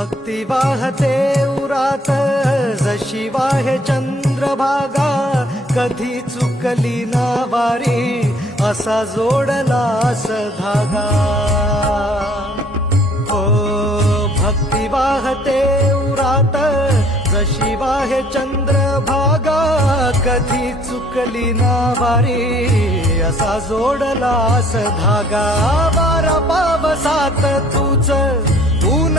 भक्ती वाहते उरात जशी वाहे चंद्रभागा कधी चुकली ना वारी असा जोडलास धागा हो भक्ती वाहते उरात जशी वाहे चंद्रभागा कधी चुकली ना वारी असा जोडलास धागा वारा पावसात तूच ऊन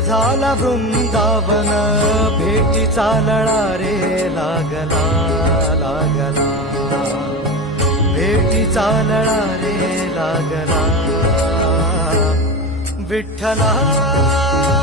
झाला वृंदावन. भेटीचा लळा रे लागला लागला. भेटीचा लळा रे लागला. विठ्ठला. विठ्ठला